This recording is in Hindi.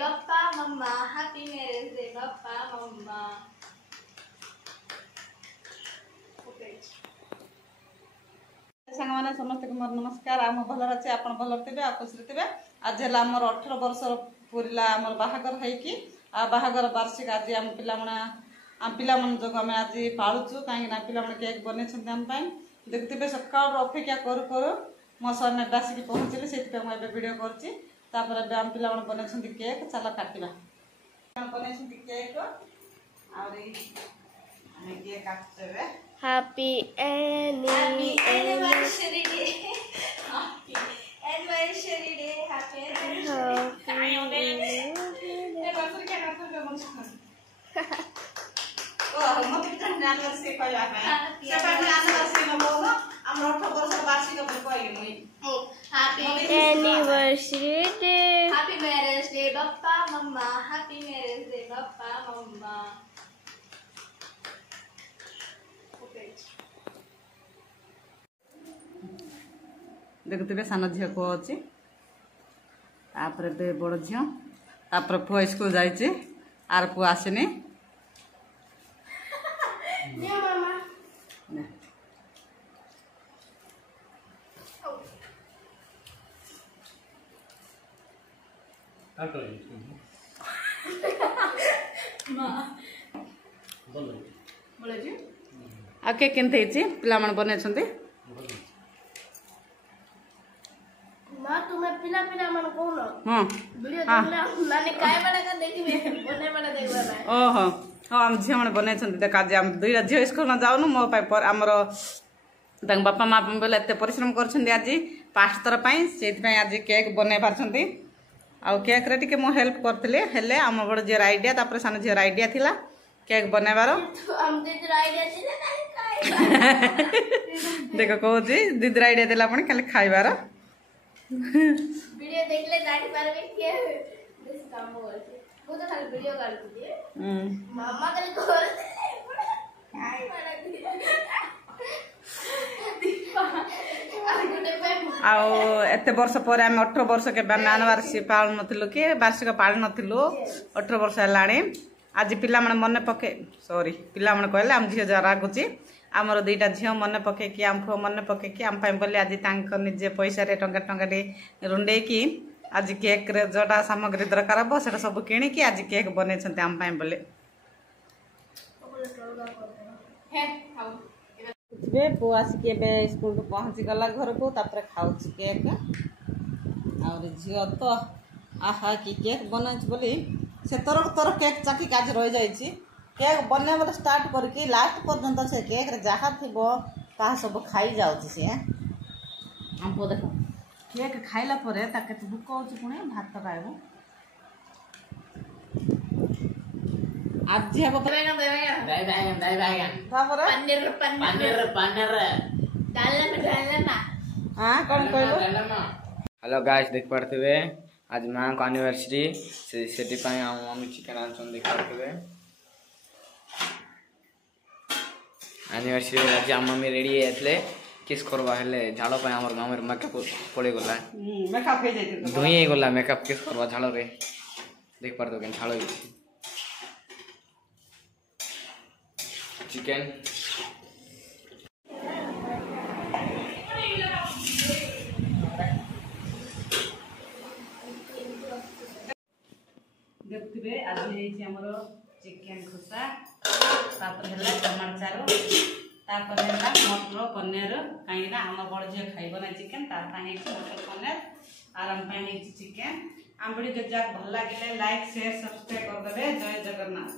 Bappa mamma happy marriage day बप्पा मम्मा। सांग मैंने समस्त मोर नमस्कार। आम भल अच्छे आप भल थे आ खुशी थे। आज है आम 18 वर्ष पूरा आम बाहागर होकर वार्षिक आज आम पिला जो आम आज पालुचु कहीं पिला केक बन देखते सका अपेक्षा करू करू मो सर आसिक पहुँचली से मुझे भिड कर आम पिला बन केक चल काटा बन केक केक काटे happy anniversary day happy anniversary day happy anniversary day happy marriage day बप्पा मम्मा हैप्पी मैरिज डे बप्पा मम्मा। देखते सान झी पुओ अच्छी बड़ झी पुओ स्कूल जाइए आर पुओ आसनी आ केक केनते पिला बन तुम्हें पिला पिला मन कोन हां वीडियो देखला माने काय बड़ा का देखिबे बने बड़ा देखबा ना ओहो हां हम झी मन बने छन देखा जे हम दुईटा झी स्कूल न जाउनु मो पाई पर हमर तंग बापा मा बेले एते परिश्रम करछन आज 5 तर पई सेति पई आज केक बने पारछंती आ केक रे टिके मो हेल्प करथिले हेले हम बड़ जे आईडिया तापर सान जे आईडिया थिला केक बनेबारो हम जे आईडिया थिला काय देखो कहूची दीदी आईडिया देला पण खाली खाइबारो वीडियो देखले जानि पारबे के बेस काम करछे वो तो खाली वीडियो काटती है मामा करे कर काय मारा आउ एते वर्ष पर आम 18 वर्ष के एनिवर्सरी पाल नथिलु कि वार्षिक पाल नथिलु 18 वर्ष हेलाणी आज पिला मन पके सॉरी पिला मन कहले आम झियो जा रागुची आमर दुईटा झील मन पकईकि आम पुओ मन पकईकि आम बोले आज निजे पैसा टंका टंका रुंडे कि आज केक रे जोटा सामग्री दरकार हम से सब किणिकी आज केक बन आम बोले पुओ आसिक स्कूल पहुँची गला घर को खाऊ केक और झील तो आहा कि केक बन बोली से तरह तरह केक चाकिक आज रही जाइए केक बने बोले स्टार्ट करके लास्ट पर्यंत से केक रे जहाँ थी सब खाई जाऊँ सी हमको देख केक खाइला परे ताके भूक होची पुणे भात खाइबो आज जी हबो बैगन तापर पनीर डालना हां कोन कहलो हेलो गाइस देख पड़ते आज मां को एनिवर्सरी सेटी पई हम मम्मी चिकन आनछन देख पड़ते एनिवर्सरी आज हम मम्मी रेडी हेतले किस करबा हेले झाड़ो पे हमर गांव रे मेकअप पड़े गला मेकअप हे जाई धुई गला मेकअप किस करबा झाड़ो रे देख पड़तो केन झाड़ो चिकन देखते आज हमर चिकन खुसा टमाटर चारो मटर पनीर कहीं आम बड़ झील खाइब ना चिकेन मटर पनीर आराम चिकेन आम वीडियो जब भल लगे लाइक शेयर सब्सक्राइब करदे। जय जगन्नाथ।